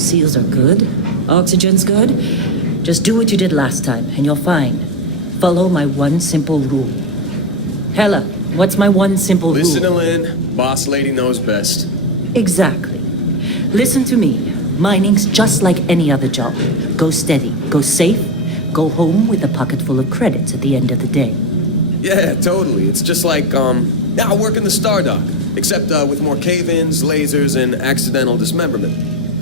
Seals are good. Oxygen's good. Just do what you did last time, and you're fine. Follow my one simple rule. Hella, what's my one simple rule? Listen to Lynn. Boss lady knows best. Exactly. Listen to me. Mining's just like any other job. Go steady, go safe, go home with a pocket full of credits at the end of the day. Yeah, totally. It's just like, now working the Star Dock. Except, with more cave-ins, lasers, and accidental dismemberment.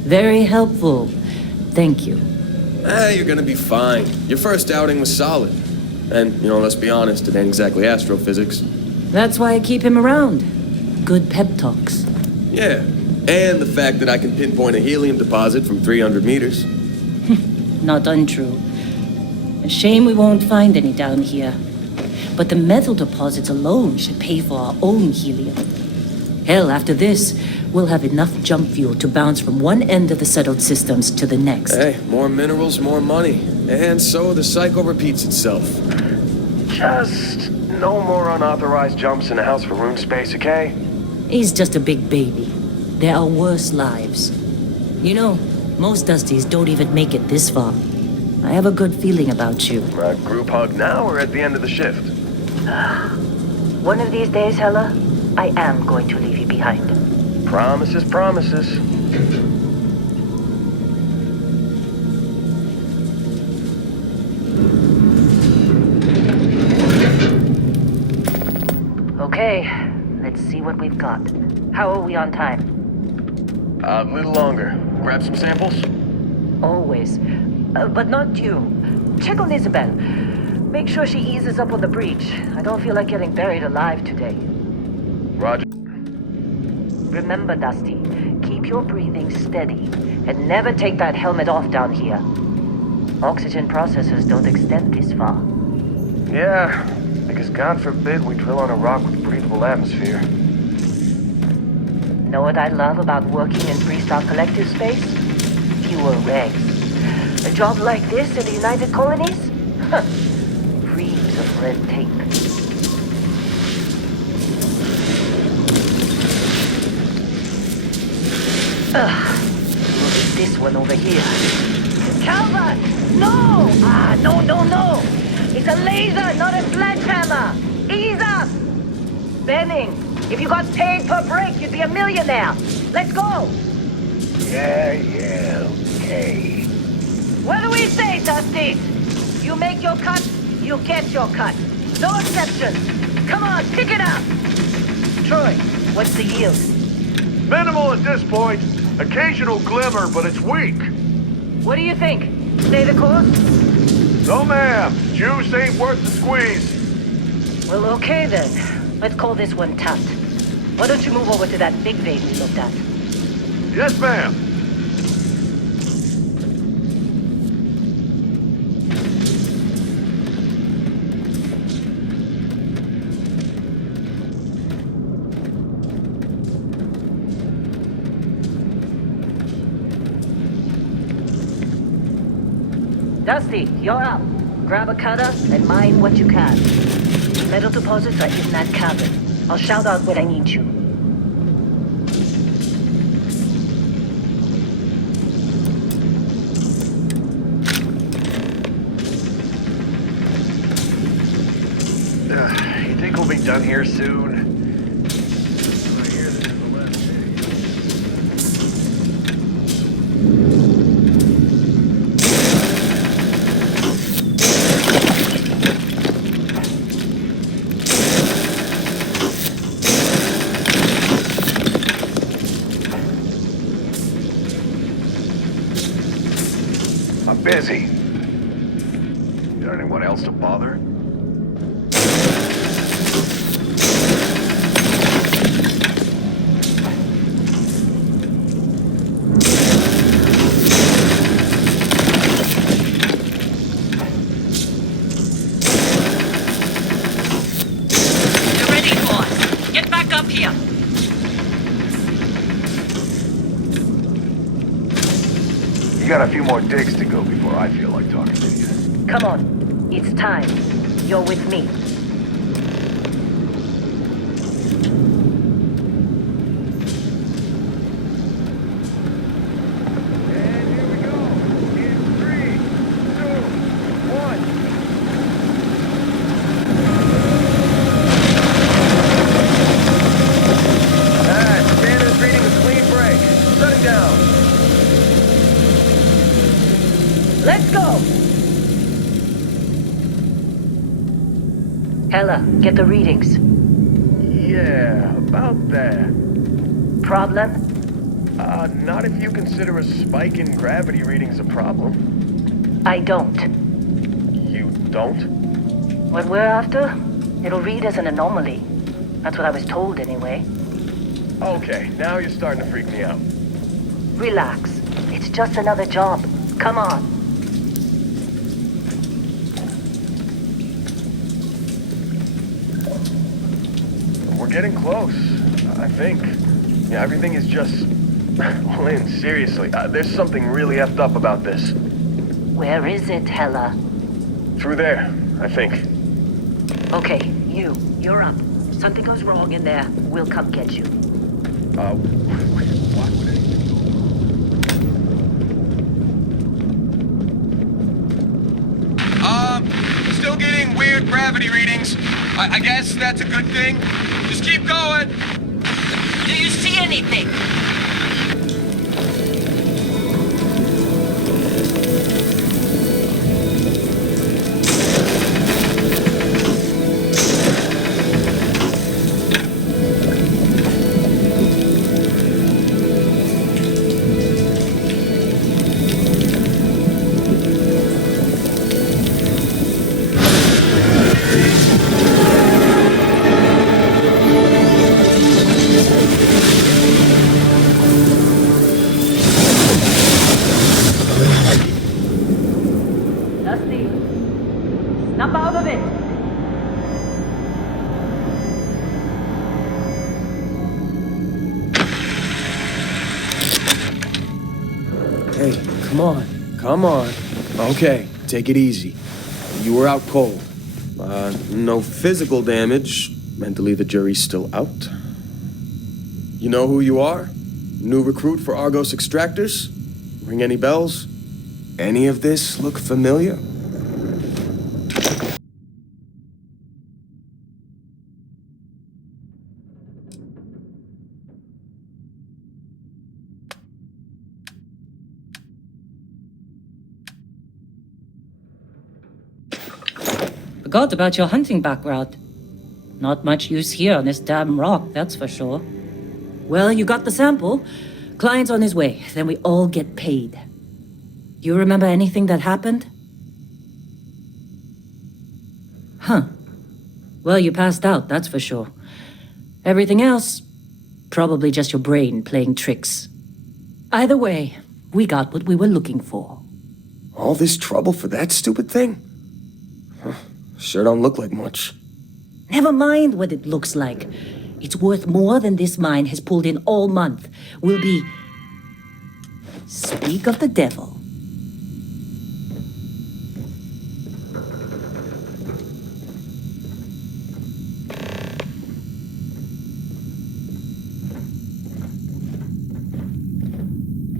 Very helpful. Thank you. You're gonna be fine. Your first outing was solid. And, let's be honest, it ain't exactly astrophysics. That's why I keep him around. Good pep talks. Yeah, and the fact that I can pinpoint a helium deposit from 300 meters. Not untrue. A shame we won't find any down here. But the metal deposits alone should pay for our own helium. Hell, after this, we'll have enough jump fuel to bounce from one end of the settled systems to the next. Hey, more minerals, more money. And so the cycle repeats itself. Just no more unauthorized jumps in the house for room space, okay? He's just a big baby. There are worse lives. Most Dusties don't even make it this far. I have a good feeling about you. Group hug now or at the end of the shift? One of these days, Hella, I am going to leave you behind. Promises, promises. Okay, let's see what we've got. How are we on time? A little longer. Grab some samples? Always. But not you. Check on Isabel. Make sure she eases up on the breach. I don't feel like getting buried alive today. Roger. Remember, Dusty, keep your breathing steady and never take that helmet off down here. Oxygen processors don't extend this far. Yeah, because God forbid we drill on a rock with breathable atmosphere. Know what I love about working in Freestar Collective space? Fewer regs. A job like this in the United Colonies? Huh. Reams of red tape. Look at this one over here. Calvert! No! No! It's a laser, not a sledgehammer! Ease up! Benning, if you got paid per break, you'd be a millionaire. Let's go! Yeah, okay. What do we say, Dusty? You make your cut, you get your cut. No exceptions. Come on, pick it up! Troy, what's the yield? Minimal at this point. Occasional glimmer, but it's weak. What do you think? Stay the course? No, ma'am. Juice ain't worth the squeeze. Well, okay then. Let's call this one tapped. Why don't you move over to that big vein we looked at? Yes, ma'am. Dusty, you're up. Grab a cutter and mine what you can. Metal deposits are in that cabin. I'll shout out when I need you. You think we'll be done here soon? I'm busy. Got anyone else to bother? You're ready, boss. Get back up here. You got a few more digs to go before I feel like talking to you. Come on. It's time. You're with me. Ella, get the readings. Yeah, about that. Problem? Not if you consider a spike in gravity readings a problem. I don't. You don't? What we're after, it'll read as an anomaly. That's what I was told anyway. Okay, now you're starting to freak me out. Relax. It's just another job. Come on. We're getting close, I think. Yeah, everything is just... Lynn, seriously, there's something really effed up about this. Where is it, Hella? Through there, I think. Okay, you're up. Something goes wrong in there, we'll come get you. What would it... Still getting weird gravity readings. I guess that's a good thing. Just keep going. Do you see anything? Snap out of it! Hey, come on. Okay, take it easy. You were out cold. No physical damage. Mentally, the jury's still out. You know who you are? New recruit for Argos Extractors? Ring any bells? Any of this look familiar? Forgot about your hunting background. Not much use here on this damn rock, that's for sure. Well, you got the sample. Client's on his way, then we all get paid. You remember anything that happened? Huh. Well, you passed out, that's for sure. Everything else, probably just your brain playing tricks. Either way, we got what we were looking for. All this trouble for that stupid thing? Sure don't look like much. Never mind what it looks like. It's worth more than this mine has pulled in all month. We'll be... Speak of the devil.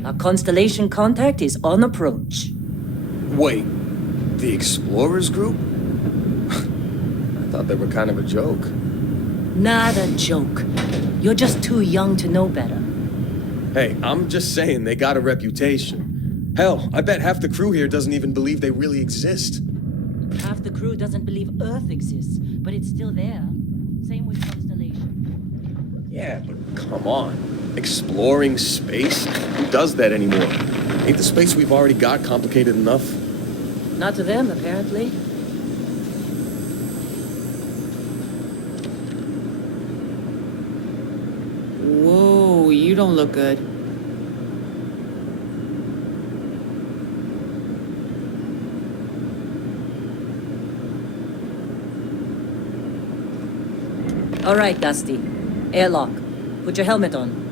Our constellation contact is on approach. Wait, the Explorers group? I thought they were kind of a joke. Not a joke. You're just too young to know better. Hey, I'm just saying they got a reputation. Hell, I bet half the crew here doesn't even believe they really exist. Half the crew doesn't believe Earth exists, but it's still there. Same with Constellation. Yeah, but come on. Exploring space? Who does that anymore? Ain't the space we've already got complicated enough? Not to them, apparently. Whoa, you don't look good. All right, Dusty. Airlock. Put your helmet on.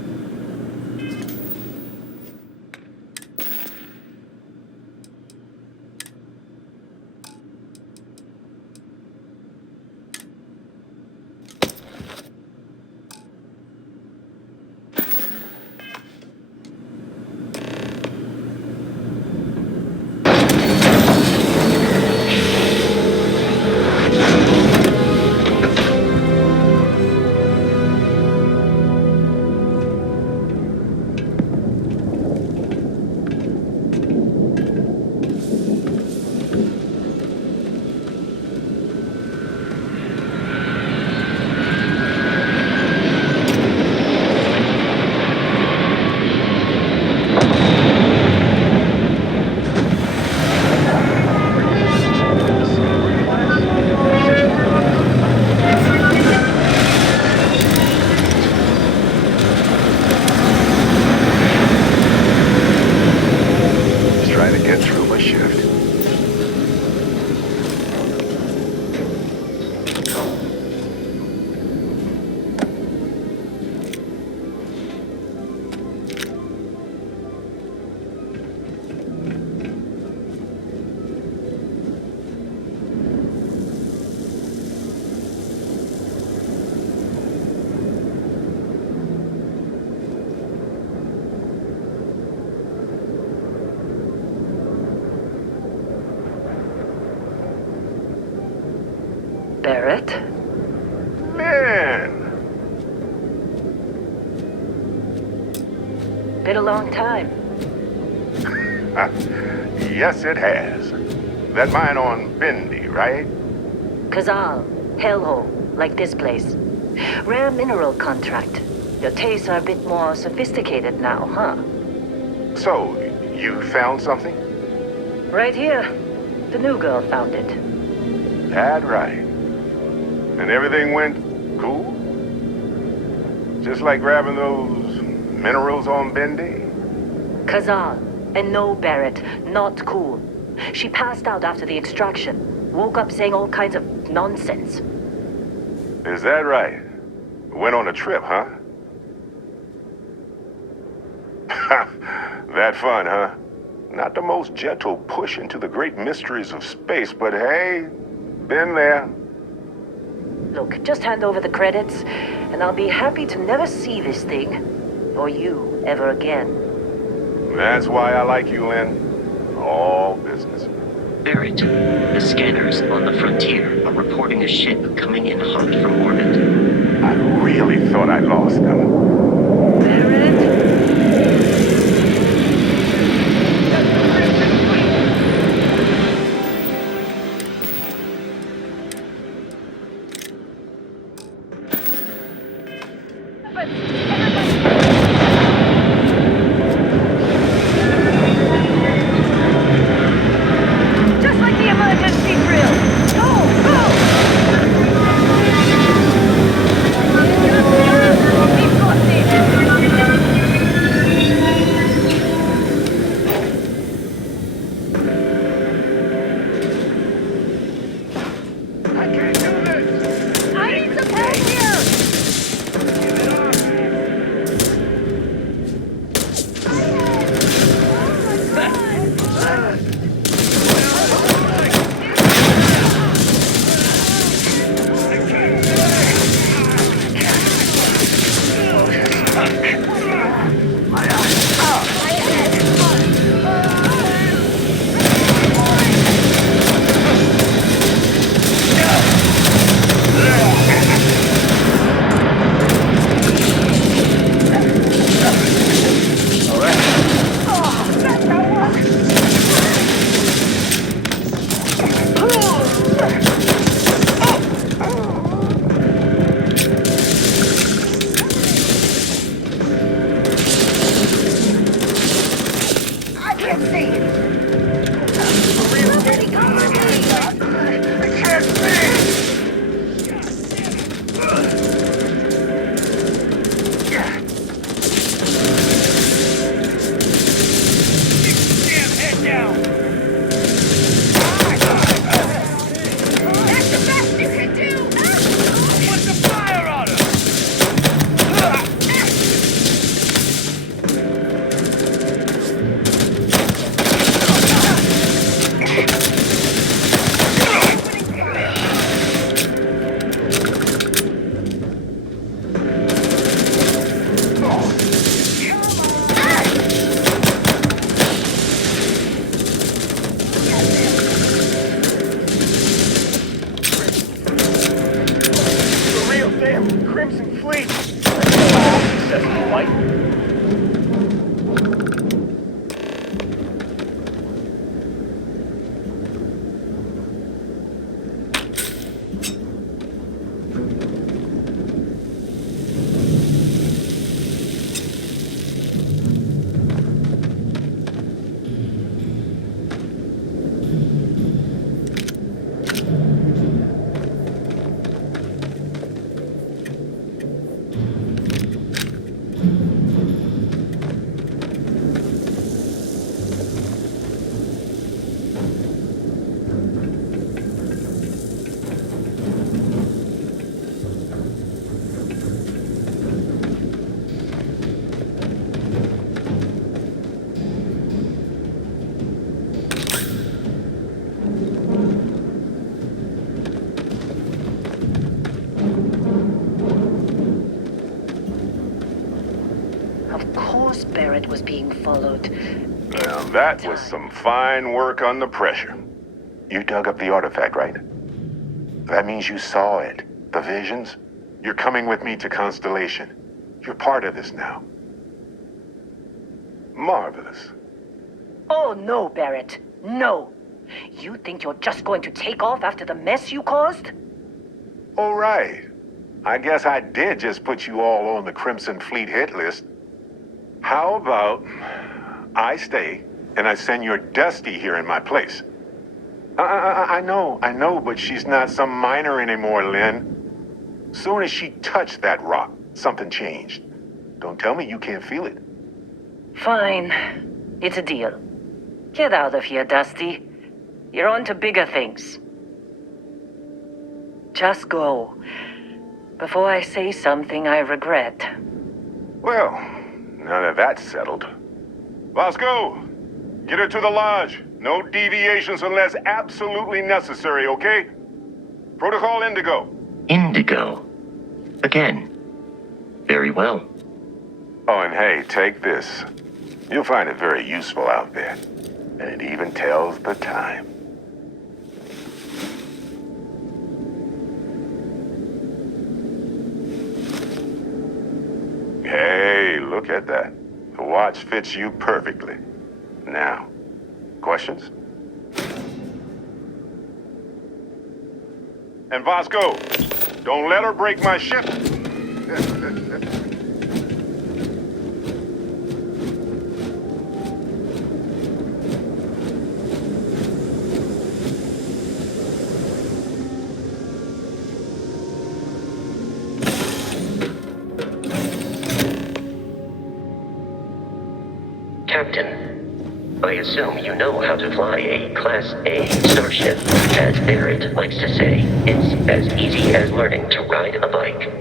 Barrett. Man! Been a long time. Yes, it has. That mine on Bendy, right? Kazal, hellhole, like this place. Rare mineral contract. Your tastes are a bit more sophisticated now, huh? So, you found something? Right here. The new girl found it. That right. And everything went cool? Just like grabbing those minerals on Bendy? Kazal. And no, Barrett, not cool. She passed out after the extraction. Woke up saying all kinds of nonsense. Is that right? Went on a trip, huh? That fun, huh? Not the most gentle push into the great mysteries of space, but hey, been there. Look, just hand over the credits, and I'll be happy to never see this thing, or you, ever again. That's why I like you, Lynn. All business. Barrett, the scanners on the frontier are reporting a ship coming in hot from orbit. I really thought I lost them. Barrett? Just like the emergency drill! Go! Go! We've got this! I can't do this! I need some help here! I can't see it! Somebody come with me! I can't see! Damn, head down! That's the best you can do! What's the fire on him? The real damn Crimson Fleet! Says Enlightened. Of course Barrett was being followed. Now that was some fine work under pressure. You dug up the artifact, right? That means you saw it. The visions? You're coming with me to Constellation. You're part of this now. Marvelous. Oh, no, Barrett. No. You think you're just going to take off after the mess you caused? All right. I guess I did just put you all on the Crimson Fleet hit list. How about I stay and I send your Dusty here in my place? I know, but she's not some minor anymore, Lynn. Soon as she touched that rock, something changed. Don't tell me you can't feel it. Fine. It's a deal. Get out of here, Dusty. You're on to bigger things. Just go. Before I say something I regret. Well, now that that's settled. Vasco, get her to the lodge. No deviations unless absolutely necessary, okay? Protocol Indigo. Indigo. Again. Very well. Oh, and hey, take this. You'll find it very useful out there. And it even tells the time. Hey, look at that. The watch fits you perfectly. Now, questions? And Vasco, don't let her break my ship. Captain, I assume you know how to fly a Class A starship. As Barrett likes to say, it's as easy as learning to ride a bike.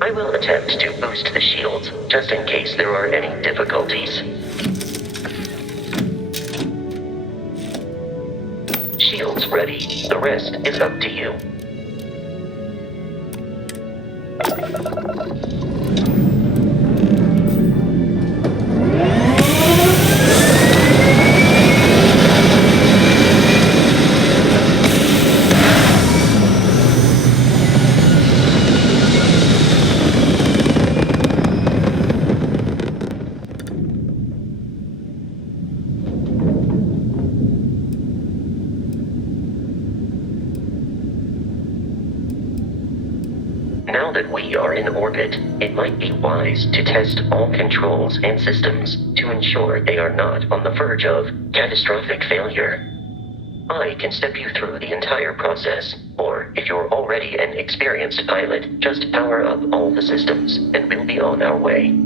I will attempt to boost the shields, just in case there are any difficulties. Shields ready. The rest is up to you. Now that we are in orbit, it might be wise to test all controls and systems to ensure they are not on the verge of catastrophic failure. I can step you through the entire process, or if you're already an experienced pilot, just power up all the systems, and we'll be on our way.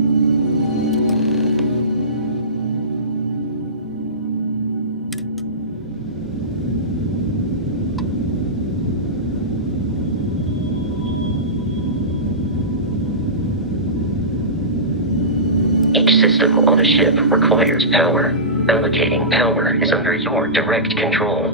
Each system on a ship requires power. Allocating power is under your direct control.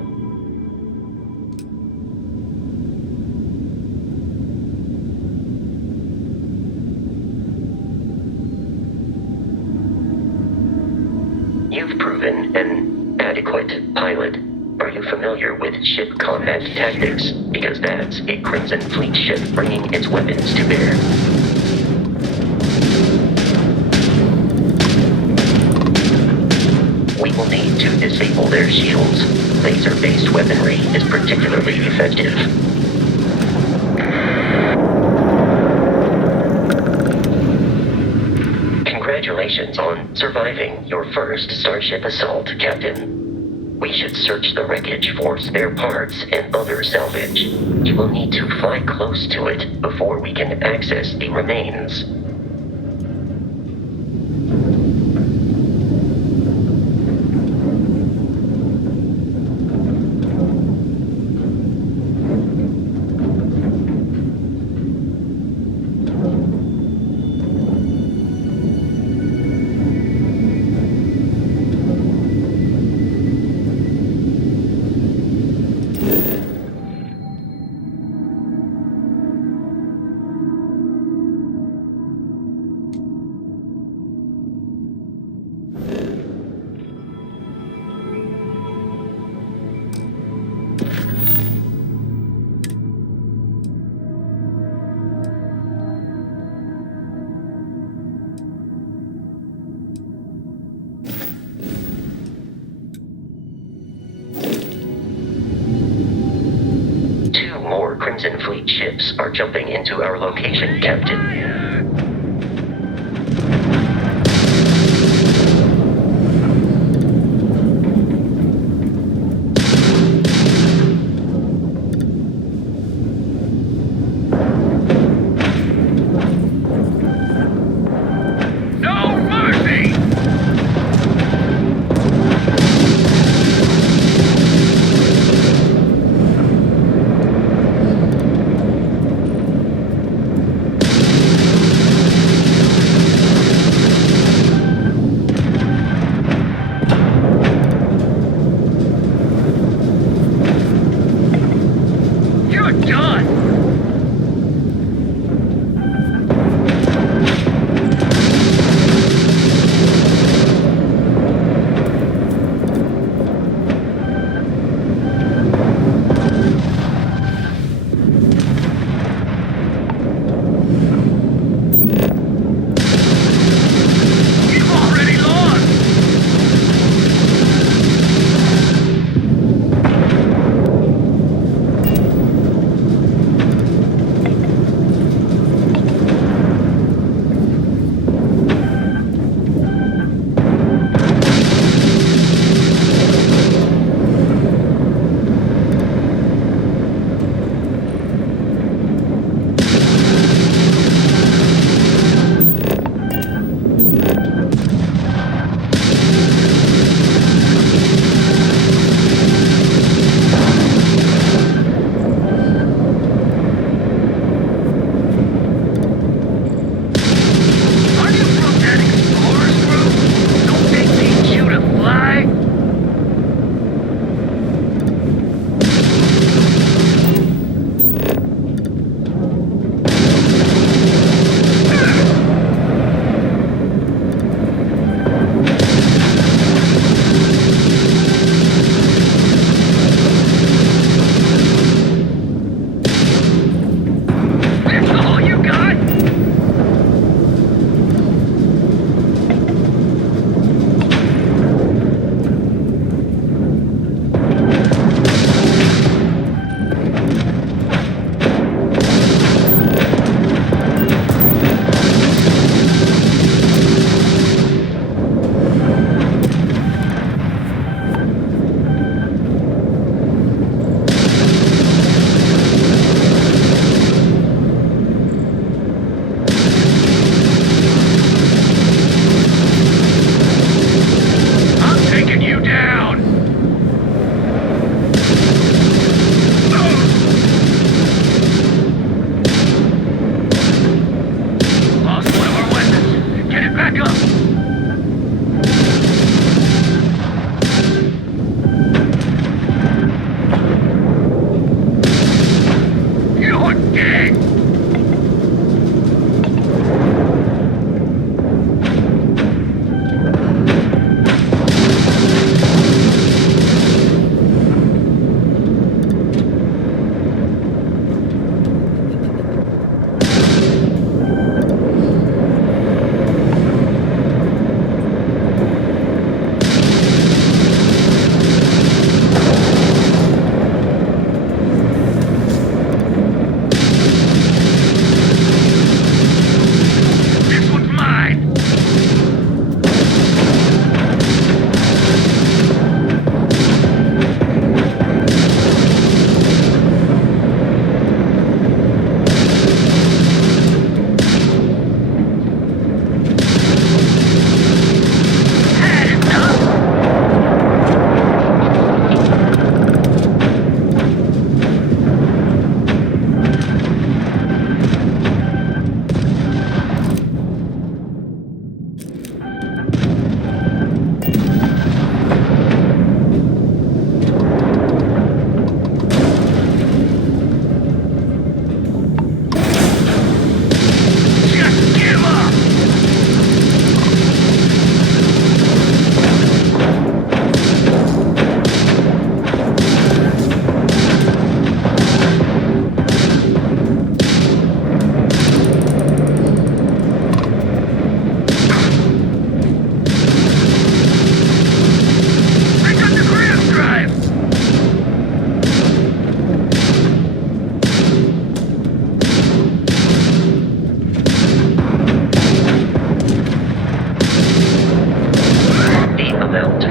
You've proven an adequate pilot. Are you familiar with ship combat tactics? Because that's a Crimson Fleet ship bringing its weapons to bear. We will need to disable their shields. Laser-based weaponry is particularly effective. Congratulations on surviving your first Starship assault, Captain. We should search the wreckage for spare parts and other salvage. You will need to fly close to it before we can access the remains. Crimson Fleet ships are jumping into our location, Captain.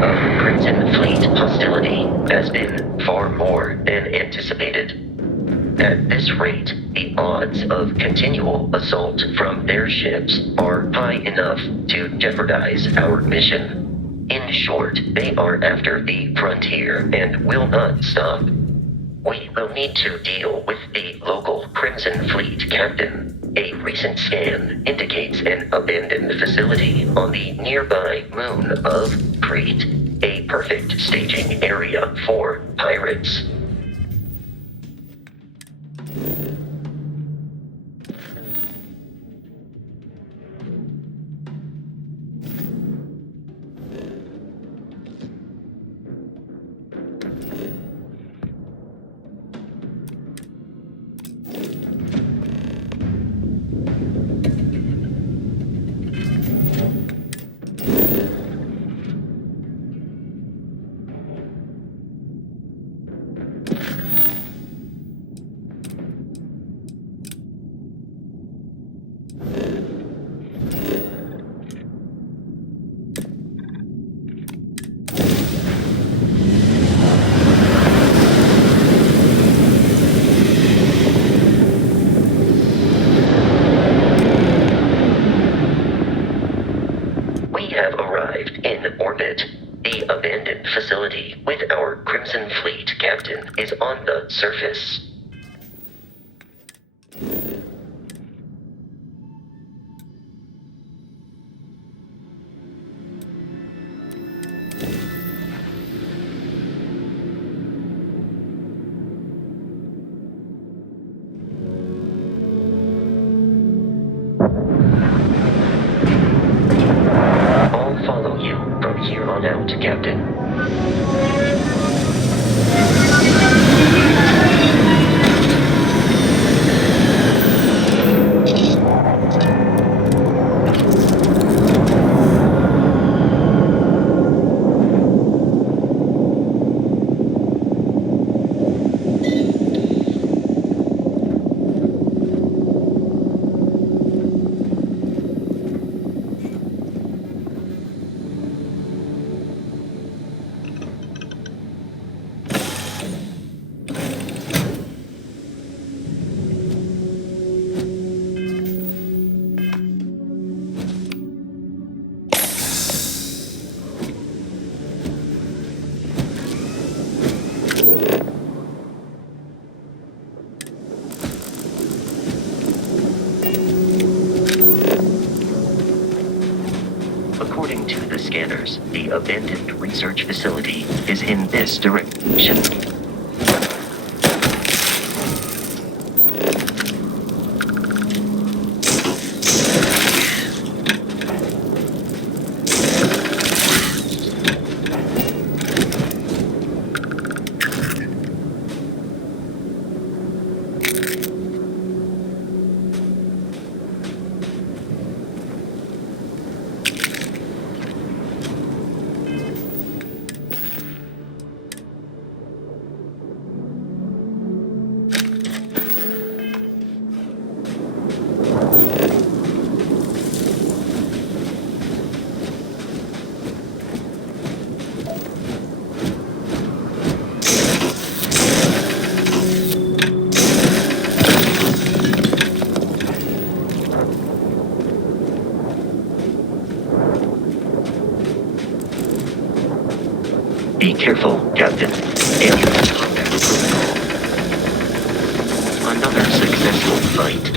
of Crimson Fleet hostility has been far more than anticipated. At this rate, the odds of continual assault from their ships are high enough to jeopardize our mission. In short, they are after the frontier and will not stop. We will need to deal with the local Crimson Fleet captain. A recent scan indicates an abandoned facility on the nearby moon of Crete, a perfect staging area for pirates. Facility with our Crimson Fleet captain is on the surface. I'll follow you from here on out, Captain. According to the scanners, the abandoned research facility is in this direction. Be careful, Captain. Alien combat protocol. Another successful fight.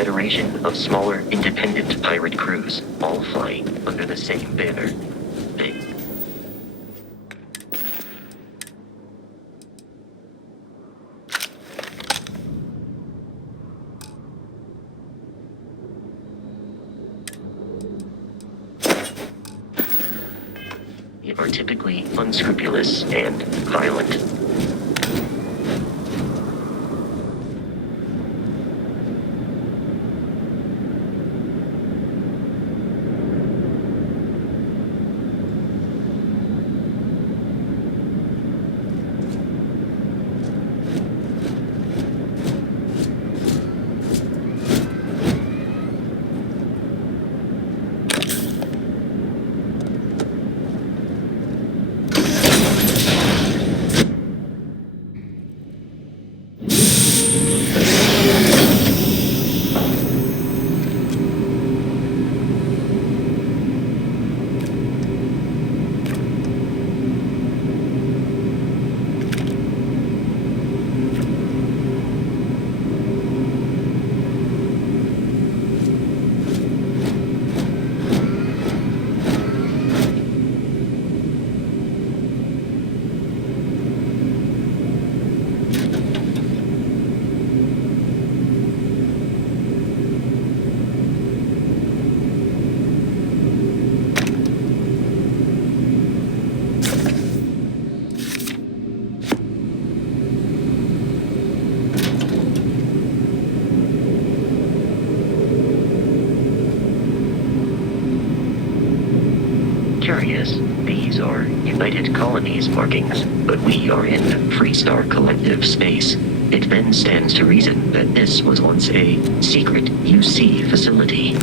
confederation of smaller, independent pirate crews, all flying under the same banner. They are typically unscrupulous and violent. Curious, these are United Colonies markings, but we are in Freestar Collective space. It then stands to reason that this was once a secret UC facility.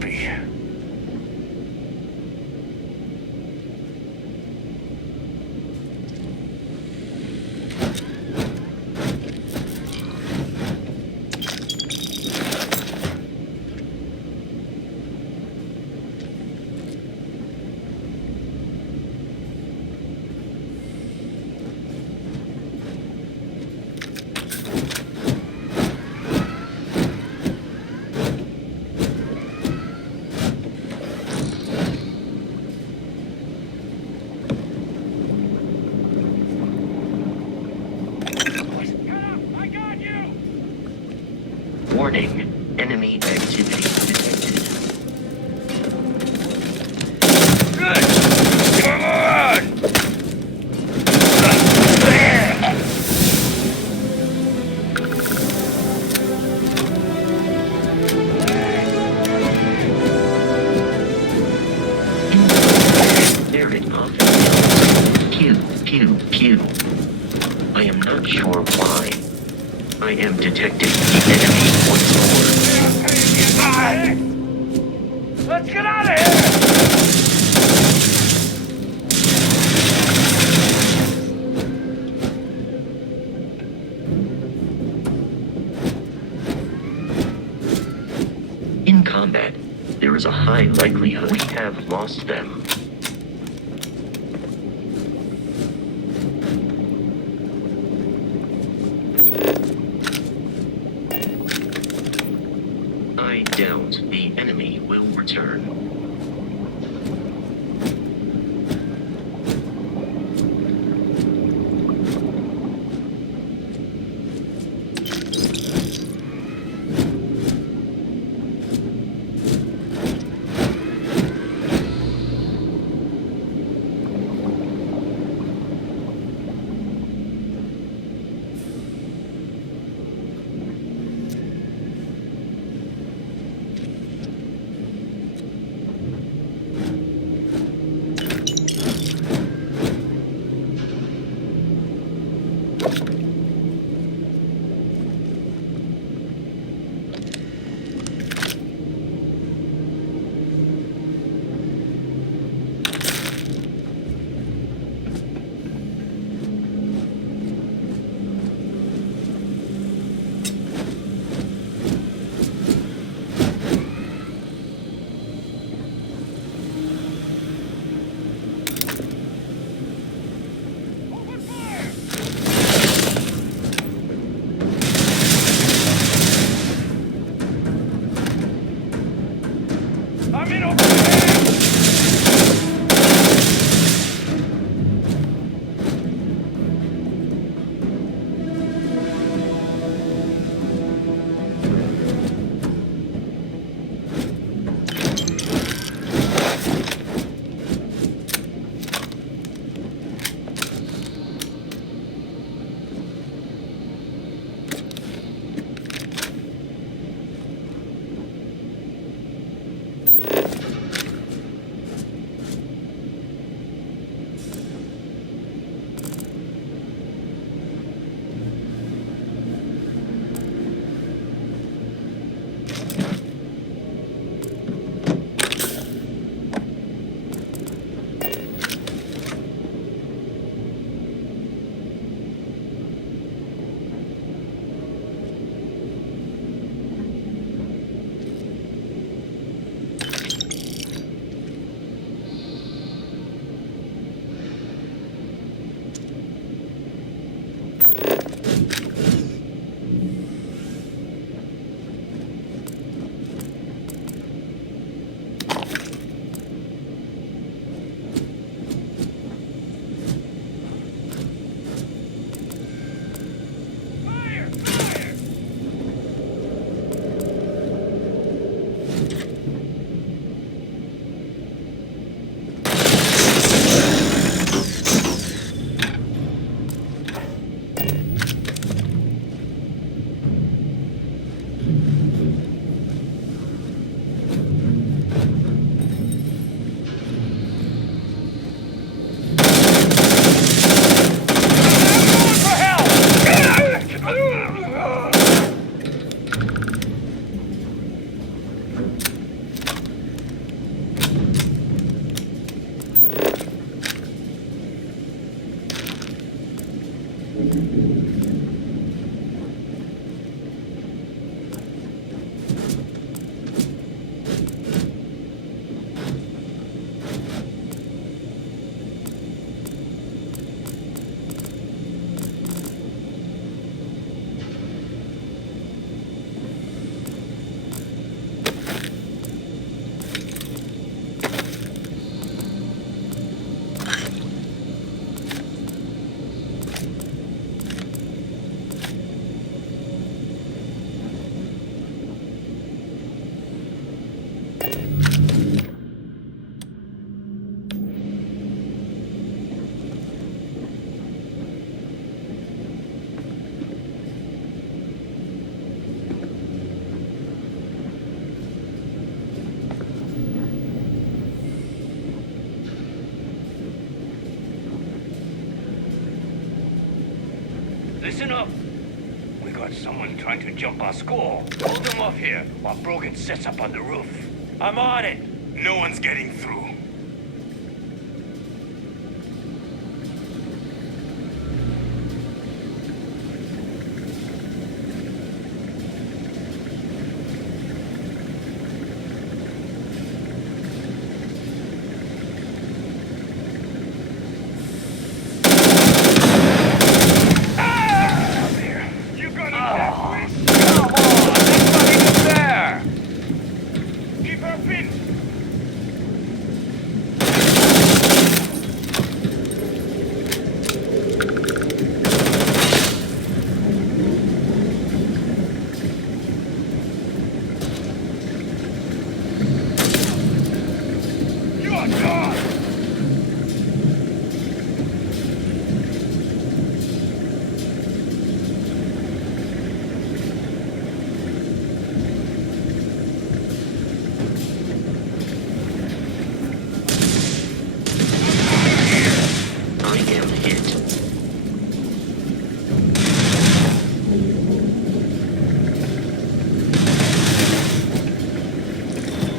copy. Warning, enemy activity detected. Come on! They're in offense. Pew, pew, pew. I am not sure why. I am detecting the enemy once more. Let's get out of here! In combat, there is a high likelihood we have lost them. I doubt the enemy will return. Listen up. We got someone trying to jump our score. Hold them off here while Brogan sets up on the roof. I'm on it. No one's getting through.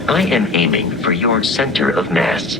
I am aiming for your center of mass.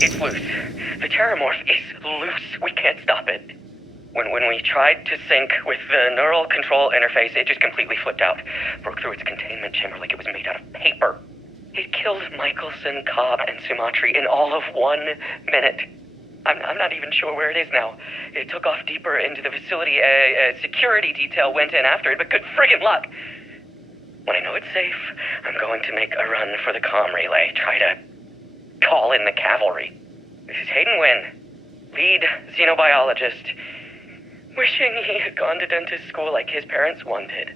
It's loose. The terramorph is loose. We can't stop it. When we tried to sync with the neural control interface, it just completely flipped out. Broke through its containment chamber like it was made out of paper. It killed Michelson, Cobb, and Sumatri in all of 1 minute. I'm not even sure where it is now. It took off deeper into the facility. A security detail went in after it, but good friggin' luck. When I know it's safe, I'm going to make a run for the comm relay. Try to call in the cavalry. This is Hayden Wynn, lead xenobiologist. Wishing he had gone to dentist school like his parents wanted.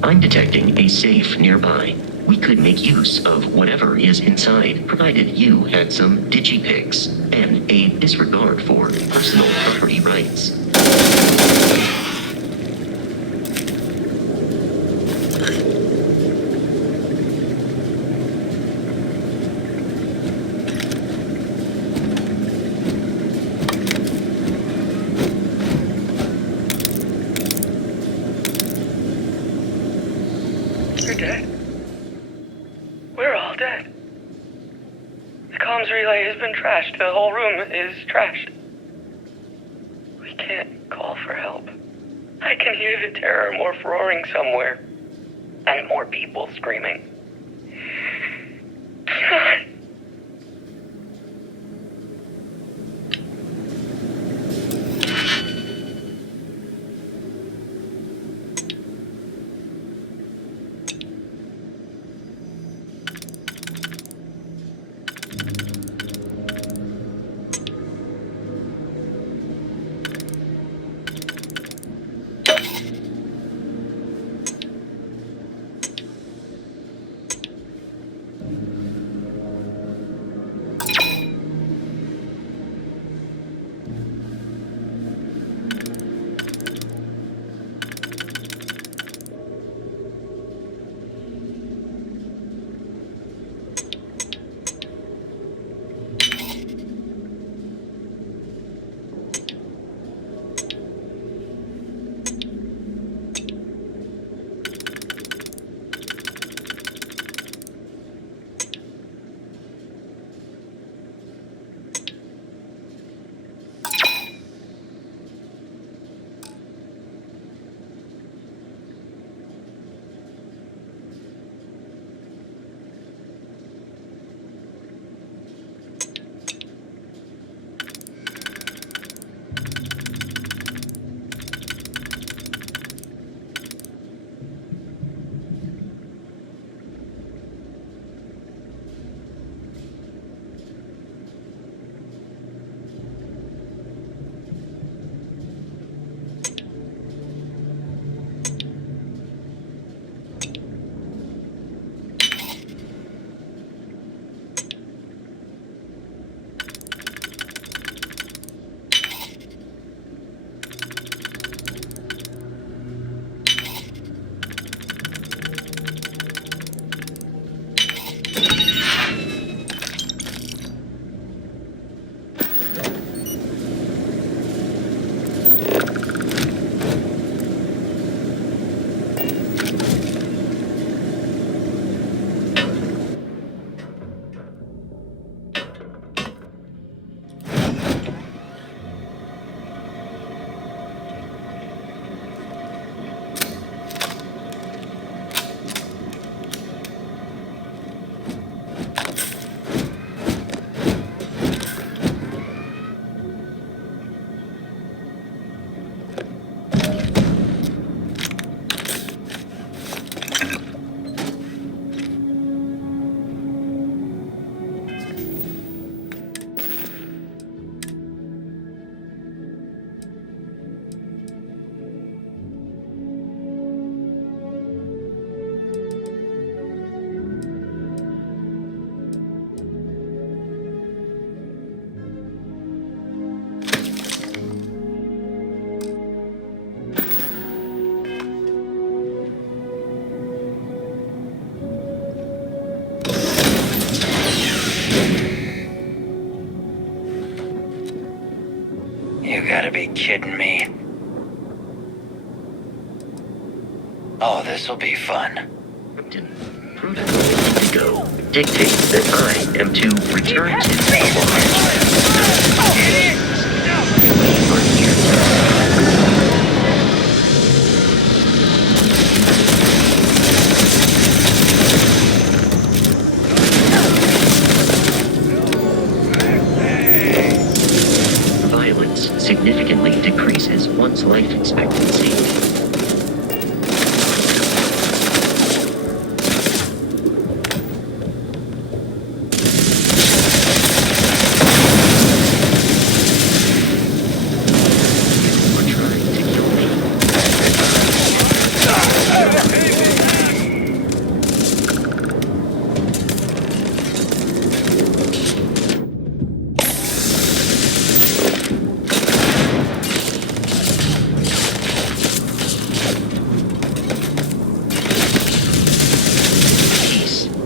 I'm detecting a safe nearby. We could make use of whatever is inside, provided you had some Digipicks and a disregard for personal property rights. You're dead. We're all dead. The comms relay has been trashed. The whole room is trashed. We can't call for help. I can hear the terramorph roaring somewhere. And more people screaming. God. You gotta be kidding me. Oh, this'll be fun. Captain, protocol Indigo dictates that I am to return to the Violence significantly decreases one's life expectancy.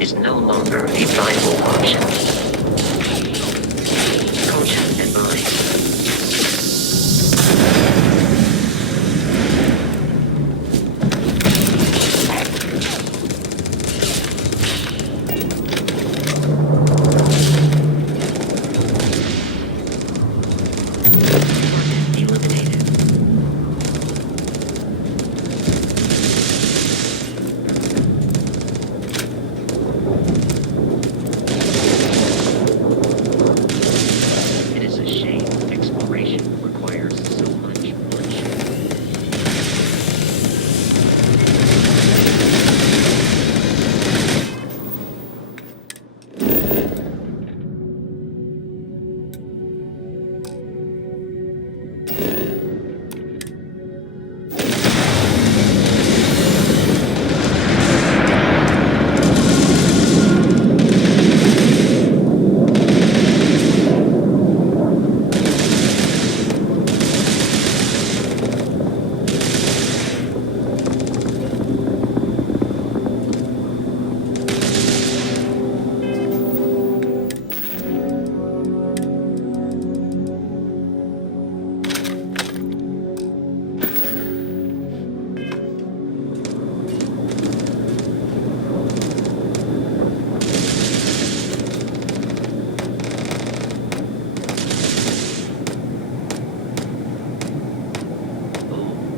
Is no longer a viable option. Caution advised. Eliminated. It is a shame exploration requires so much bloodshed.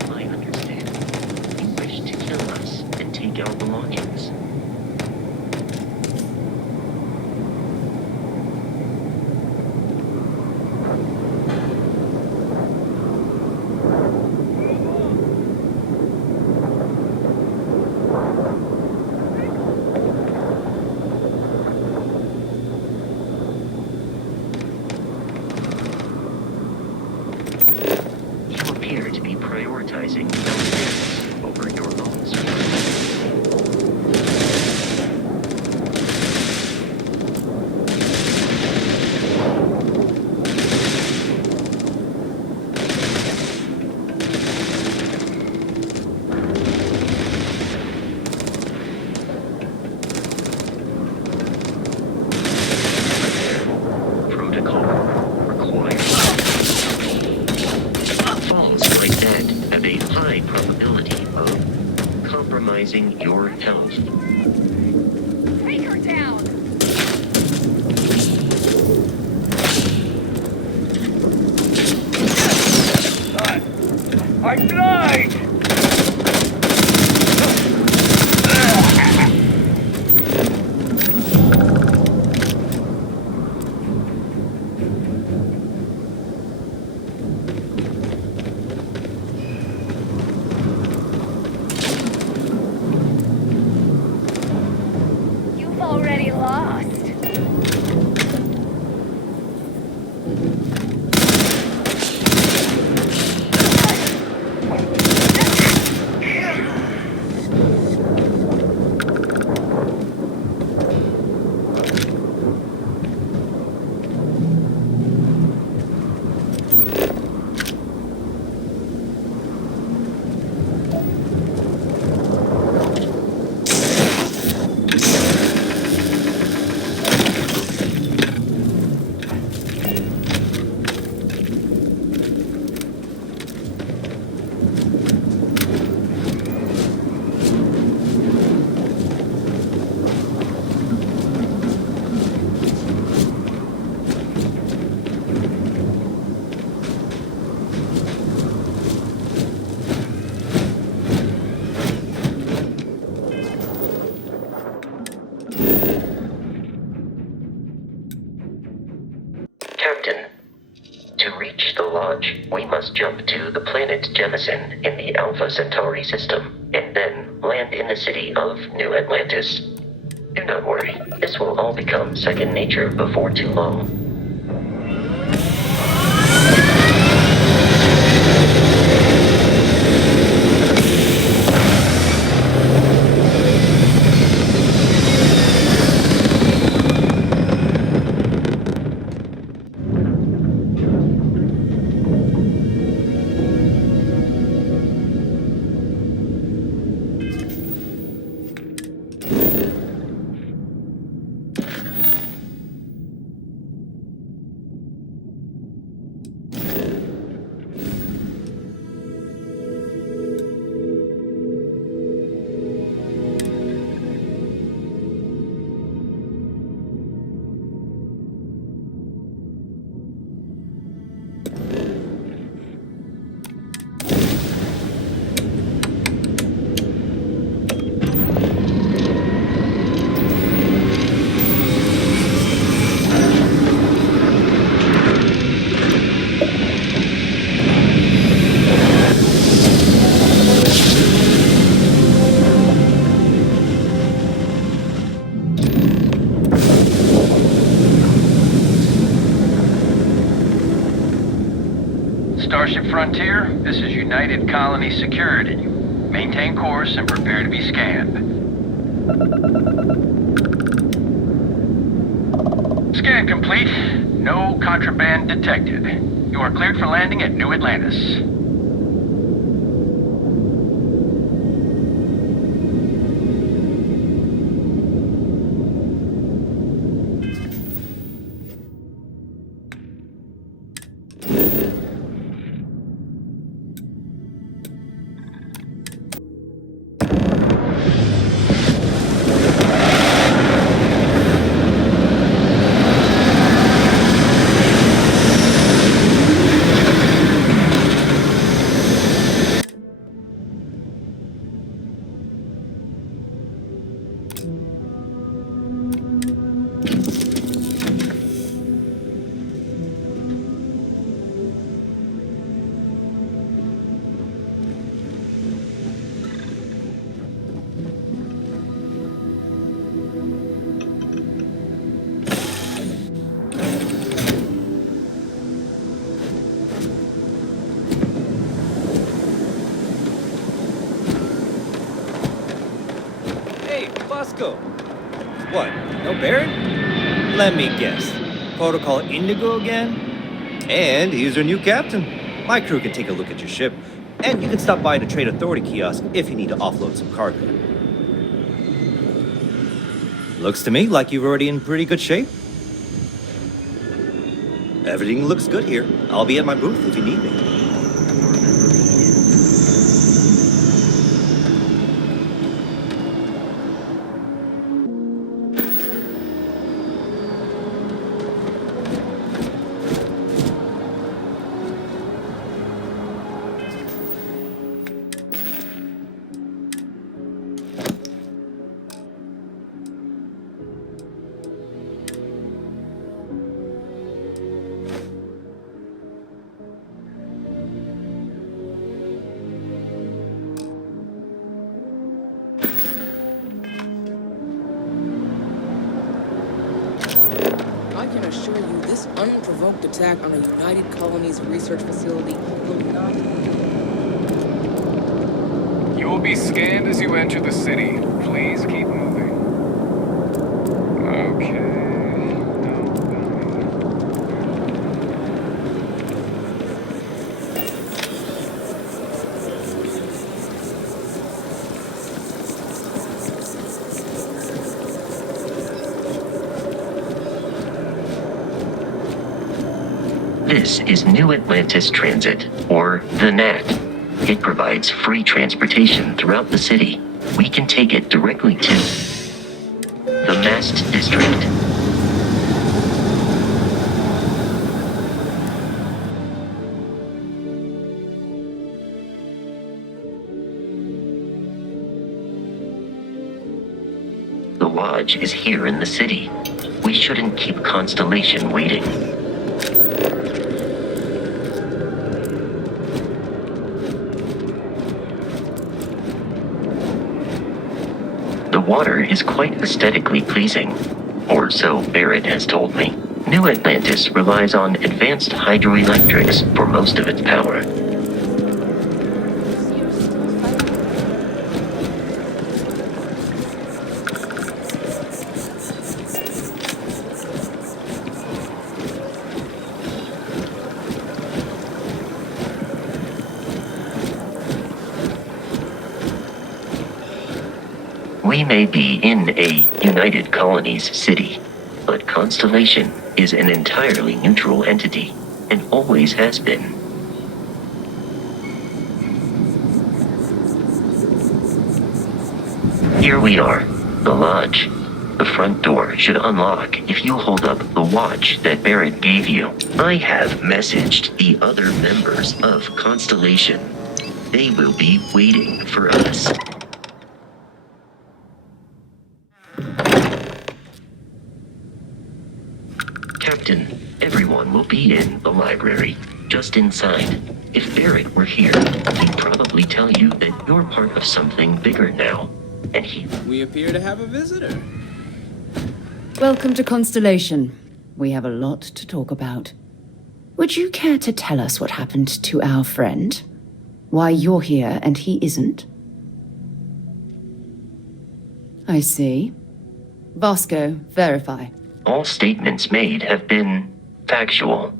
I understand. You wish to kill us and take our belongings. You appear to be prioritizing self-defense over your own survival. Protocol required. Falls like that have a high probability of compromising your health. Take her down! I'm blind! You've already lost. Captain. To reach the Lodge, we must jump to the planet Jemison in the Alpha Centauri system, and then land in the city of New Atlantis. Do not worry, this will all become second nature before too long. Starship Frontier, this is United Colony Security. Maintain course and prepare to be scanned. Scan complete. No contraband detected. You are cleared for landing at New Atlantis. What, no Baron? Let me guess. Protocol Indigo again? And he's our new captain. My crew can take a look at your ship, and you can stop by the Trade Authority kiosk if you need to offload some cargo. Looks to me like you're already in pretty good shape. Everything looks good here. I'll be at my booth if you need me. I can assure you, this unprovoked attack on a United Colonies research facility will not... You will be scanned as you enter the city. Please keep moving. Okay. This is New Atlantis Transit, or the NAT. It provides free transportation throughout the city. We can take it directly to the Mast District. The Lodge is here in the city. We shouldn't keep Constellation waiting. water is quite aesthetically pleasing. Or so Barrett has told me. New Atlantis relies on advanced hydroelectrics for most of its power. We may be in a United Colonies city, but Constellation is an entirely neutral entity, and always has been. Here we are, the lodge. The front door should unlock if you hold up the watch that Barrett gave you. I have messaged the other members of Constellation. They will be waiting for us. Captain, everyone will be in the library, just inside. If Barrett were here, he'd probably tell you that you're part of something bigger now, and he... We appear to have a visitor. Welcome to Constellation. We have a lot to talk about. Would you care to tell us what happened to our friend? Why you're here and he isn't? I see. Vasco, verify. All statements made have been factual.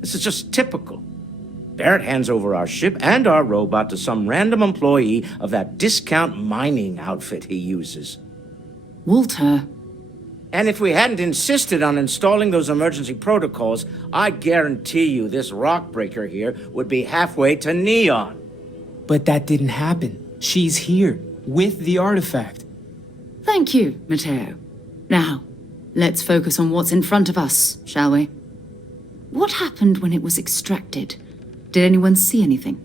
This is just typical. Barrett hands over our ship and our robot to some random employee of that discount mining outfit he uses. Walter. And if we hadn't insisted on installing those emergency protocols, I guarantee you this rock breaker here would be halfway to Neon. But that didn't happen. She's here, with the artifact. Thank you, Matteo. Now, let's focus on what's in front of us, shall we? What happened when it was extracted? Did anyone see anything?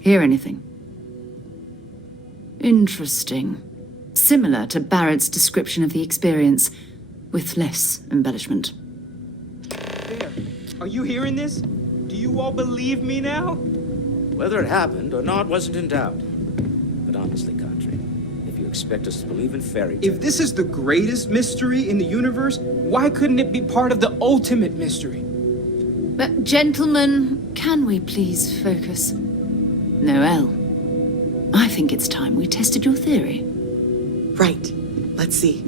Hear anything? Interesting. Similar to Barrett's description of the experience, with less embellishment. There. Are you hearing this? Do you all believe me now? Whether it happened or not wasn't in doubt. But honestly, Country, if you expect us to believe in fairy tales... If this is the greatest mystery in the universe, why couldn't it be part of the ultimate mystery? But gentlemen, can we please focus? Noel, I think it's time we tested your theory. Right. Let's see.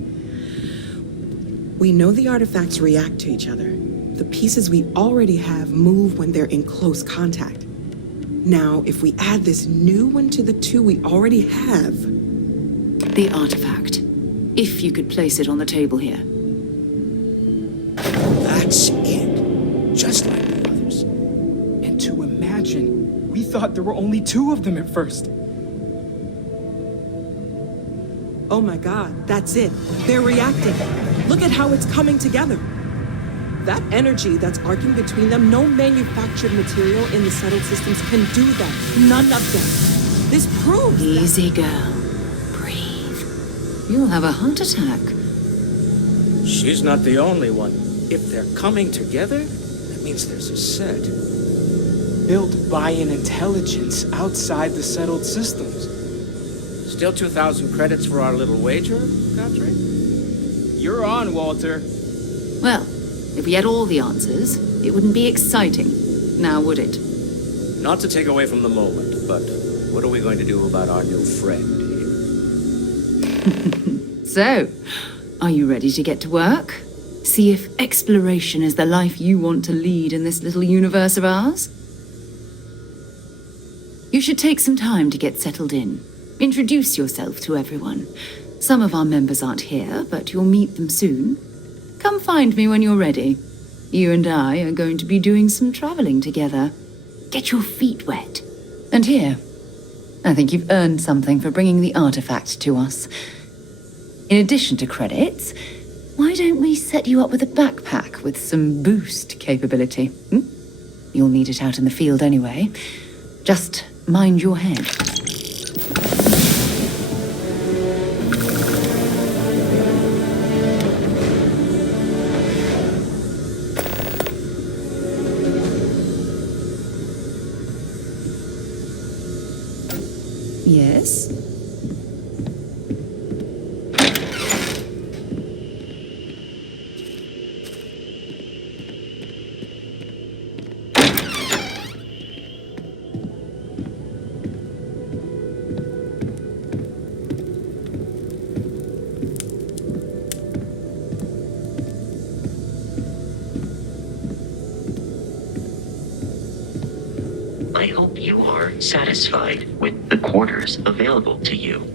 We know the artifacts react to each other. The pieces we already have move when they're in close contact. Now, if we add this new one to the two we already have... The artifact. If you could place it on the table here. That's it. Just like the others. And to imagine, we thought there were only two of them at first. Oh my god, that's it. They're reacting. Look at how it's coming together. That energy that's arcing between them, no manufactured material in the settled systems can do that. None of them. This proves Easy, girl. Breathe. You'll have a heart attack. She's not the only one. If they're coming together, that means there's a set. Built by an intelligence outside the settled systems. Still 2,000 credits for our little wager, Country? You're on, Walter. Well, if we had all the answers, it wouldn't be exciting. Now, would it? Not to take away from the moment, but what are we going to do about our new friend here? So, are you ready to get to work? See if exploration is the life you want to lead in this little universe of ours? You should take some time to get settled in. Introduce yourself to everyone. Some of our members aren't here, but you'll meet them soon. Come find me when you're ready. You and I are going to be doing some traveling together. Get your feet wet. And here, I think you've earned something for bringing the artifact to us. In addition to credits, why don't we set you up with a backpack with some boost capability? You'll need it out in the field anyway. Just mind your head. Yes? I hope you are satisfied with the quarters available to you.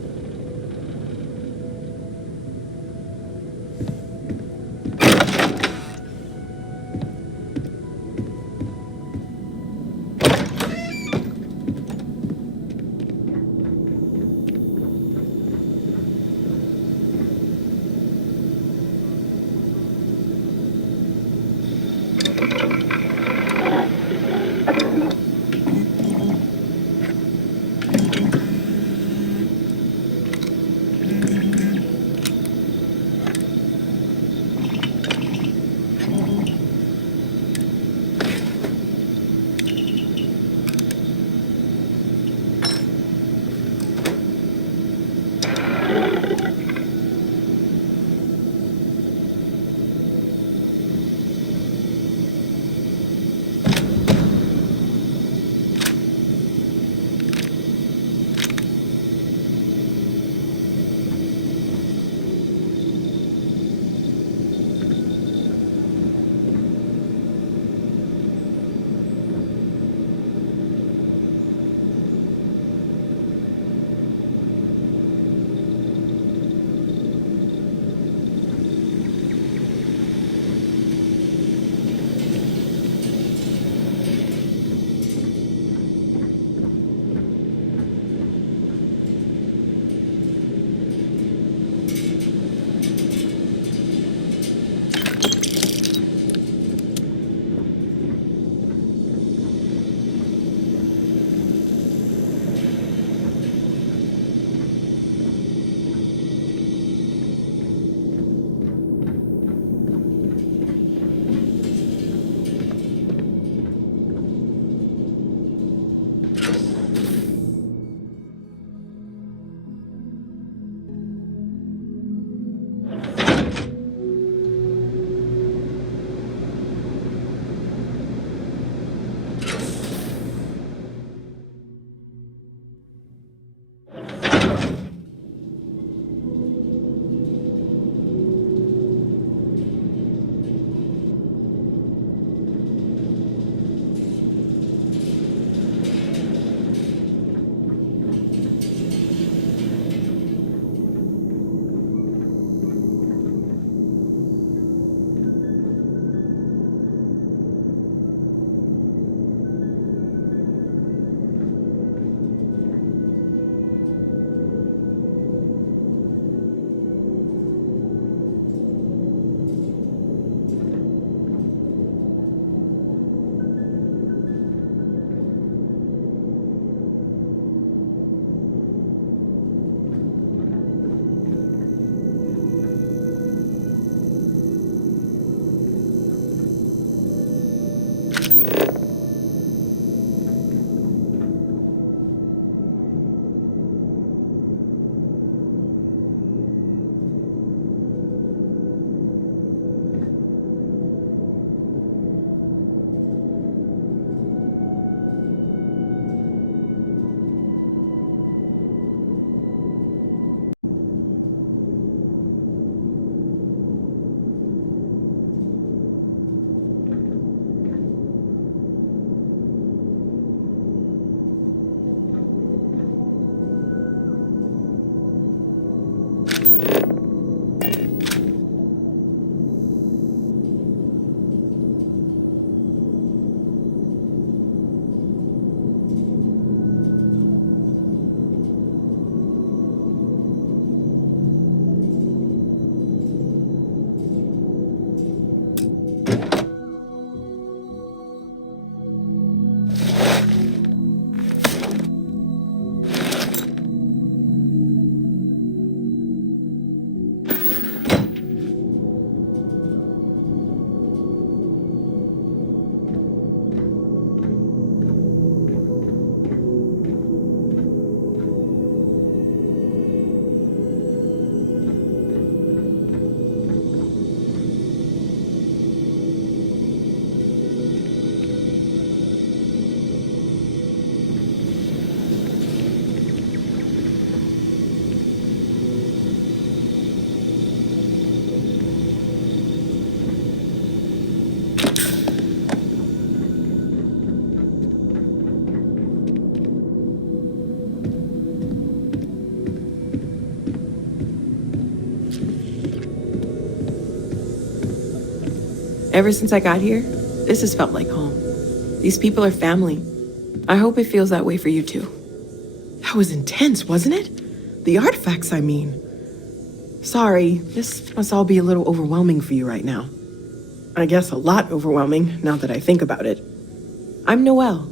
Ever since I got here, this has felt like home. These people are family. I hope it feels that way for you too. That was intense, wasn't it? The artifacts, I mean. Sorry, this must all be a little overwhelming for you right now. I guess a lot overwhelming, now that I think about it. I'm Noelle.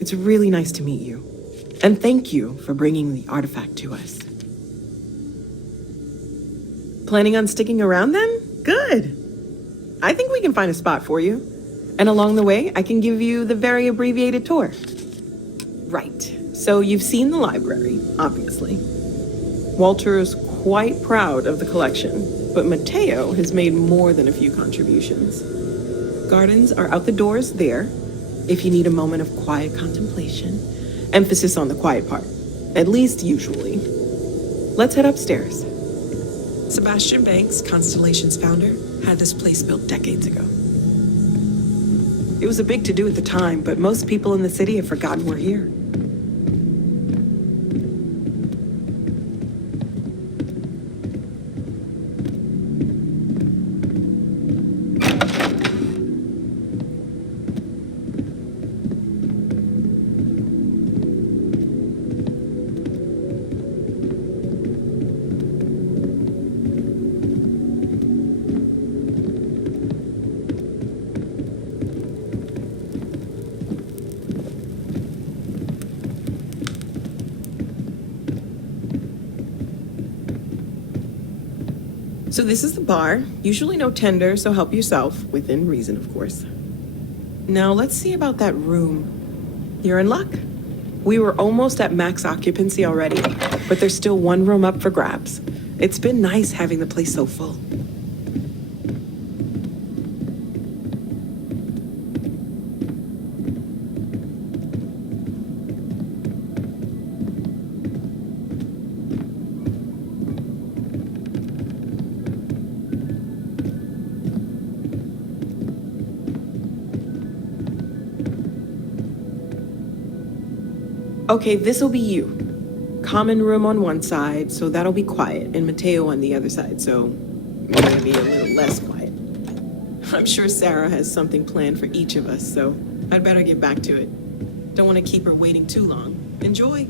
It's really nice to meet you. And thank you for bringing the artifact to us. Planning on sticking around then? Good. I think we can find a spot for you. And along the way, I can give you the very abbreviated tour. Right. So you've seen the library, obviously. Walter is quite proud of the collection, but Mateo has made more than a few contributions. Gardens are out the doors there, if you need a moment of quiet contemplation. Emphasis on the quiet part, at least usually. Let's head upstairs. Sebastian Banks, Constellation's founder, had this place built decades ago. It was a big to-do at the time, but most people in the city have forgotten we're here. So this is the bar. Usually no tender, so help yourself, within reason, of course. Now let's see about that room. You're in luck. We were almost at max occupancy already, but there's still one room up for grabs. It's been nice having the place so full. Okay, this'll be you. Common room on one side, so that'll be quiet, and Mateo on the other side, so maybe a little less quiet. I'm sure Sarah has something planned for each of us, so I'd better get back to it. Don't want to keep her waiting too long. Enjoy.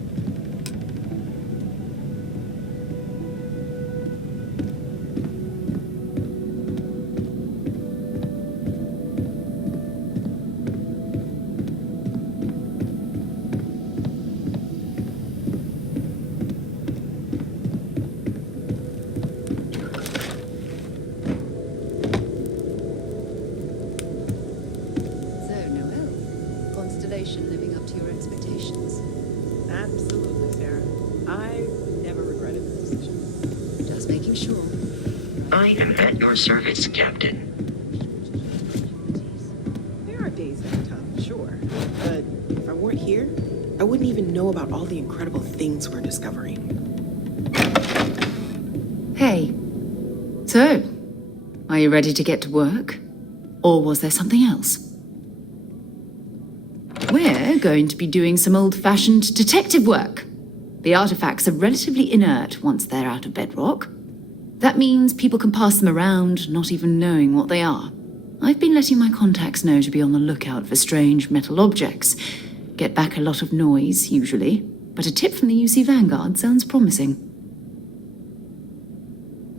Living up to your expectations. Absolutely, Sarah. I never regretted the decision. Just making sure. I am at your service, Captain. There are days that are tough, sure. But if I weren't here, I wouldn't even know about all the incredible things we're discovering. Hey. So, are you ready to get to work? Or was there something else? We're going to be doing some old-fashioned detective work. The artifacts are relatively inert once they're out of bedrock. That means people can pass them around, not even knowing what they are. I've been letting my contacts know to be on the lookout for strange metal objects. Get back a lot of noise, usually, but a tip from the UC Vanguard sounds promising.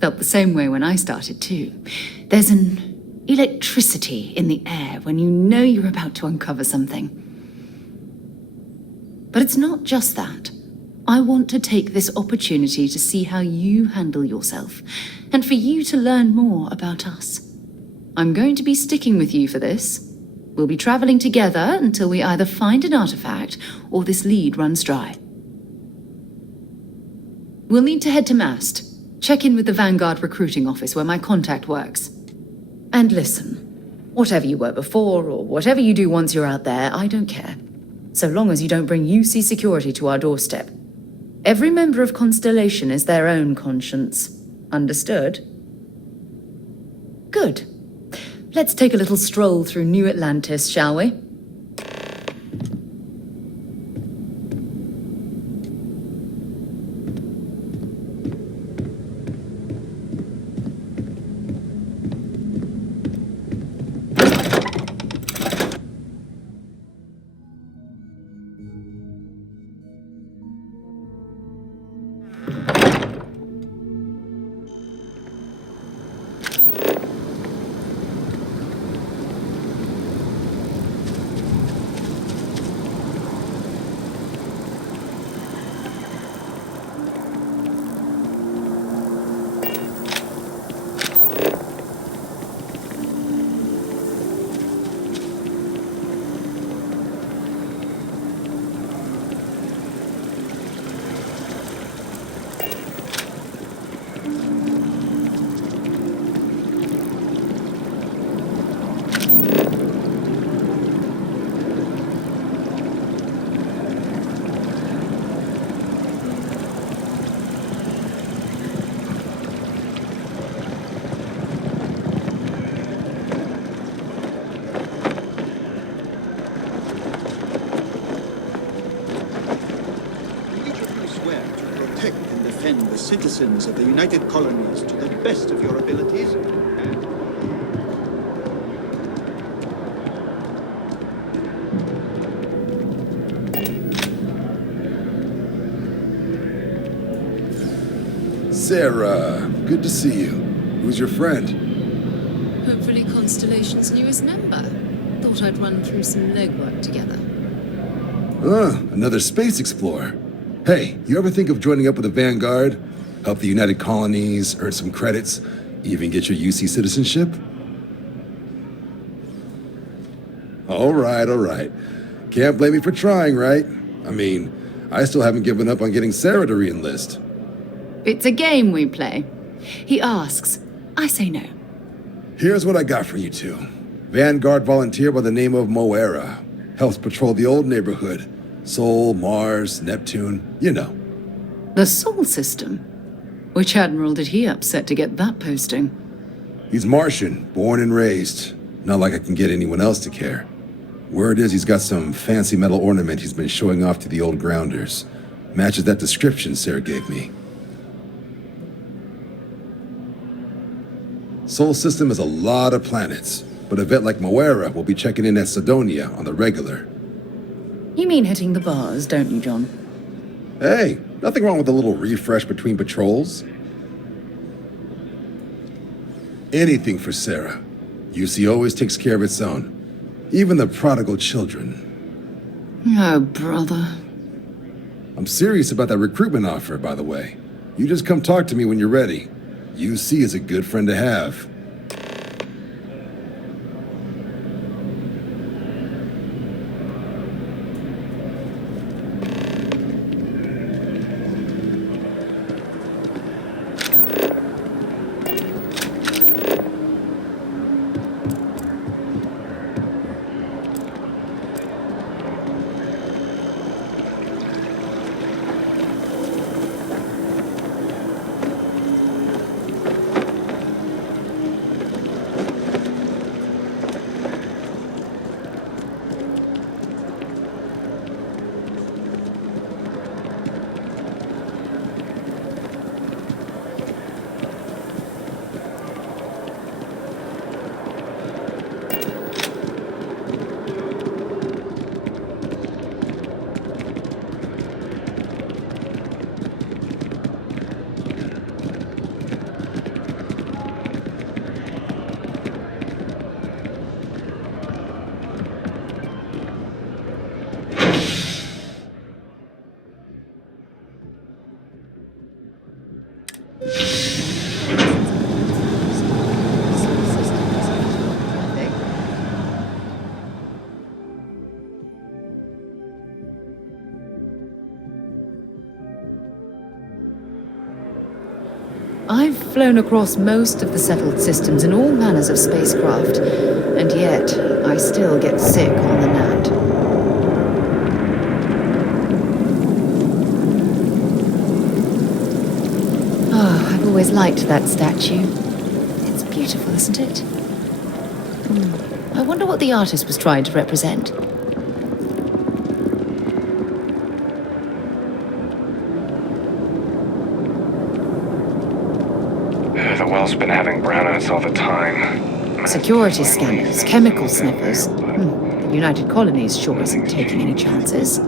Felt the same way when I started, too. There's an electricity in the air when you know you're about to uncover something. But it's not just that. I want to take this opportunity to see how you handle yourself, and for you to learn more about us. I'm going to be sticking with you for this. We'll be traveling together until we either find an artifact or this lead runs dry. We'll need to head to Mast. Check in with the Vanguard recruiting office where my contact works. And listen, whatever you were before or whatever you do once you're out there, I don't care. So long as you don't bring UC security to our doorstep. Every member of Constellation is their own conscience. Understood? Good. Let's take a little stroll through New Atlantis, shall we? the citizens of the United Colonies to the best of your abilities, and... Sarah, good to see you. Who's your friend? Hopefully Constellation's newest member. Thought I'd run through some legwork together. Another space explorer. Hey, you ever think of joining up with the Vanguard? Help the United Colonies, earn some credits, even get your UC citizenship? All right. Can't blame me for trying, right? I mean, I still haven't given up on getting Sarah to re-enlist. It's a game we play. He asks, I say no. Here's what I got for you two. Vanguard volunteer by the name of Moera. Helps patrol the old neighborhood. Sol, Mars, Neptune, you know. The Sol system? Which admiral did he upset to get that posting? He's Martian, born and raised. Not like I can get anyone else to care. Word is he's got some fancy metal ornament he's been showing off to the old grounders. Matches that description Sarah gave me. Sol system has a lot of planets, but a vet like Moera will be checking in at Sidonia on the regular. You mean hitting the bars, don't you, John? Hey, nothing wrong with a little refresh between patrols. Anything for Sarah. UC always takes care of its own. Even the prodigal children. Oh, brother. I'm serious about that recruitment offer, by the way. You just come talk to me when you're ready. UC is a good friend to have. I've flown across most of the settled systems in all manners of spacecraft, and yet I still get sick on the Nat. Oh, I've always liked that statue. It's beautiful, isn't it? I wonder what the artist was trying to represent. The well's been having brownouts all the time. Security scanners, chemical sniffers. The United Colonies sure isn't taking any chances.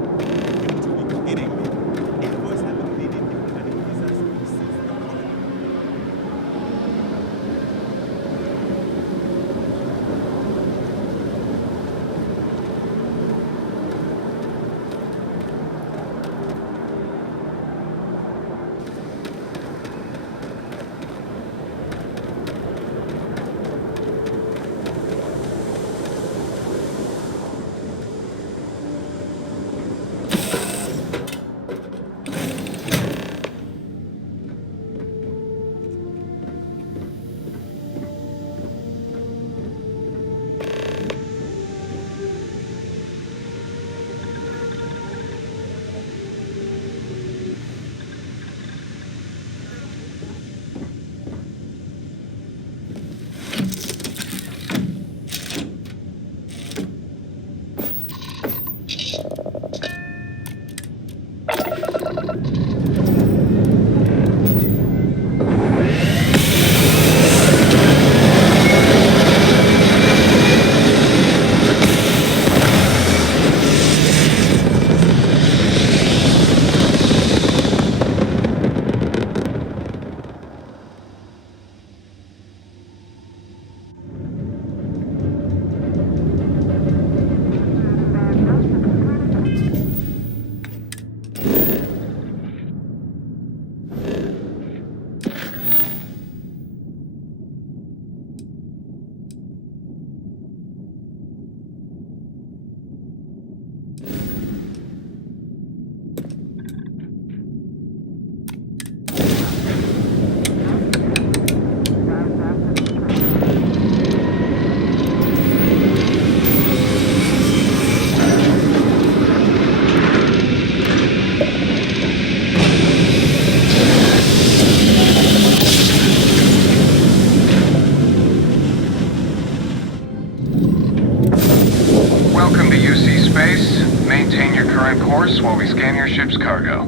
course while we scan your ship's cargo.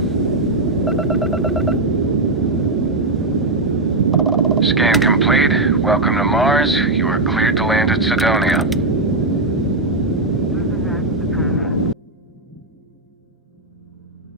Scan complete. Welcome to Mars. You are cleared to land at Sidonia.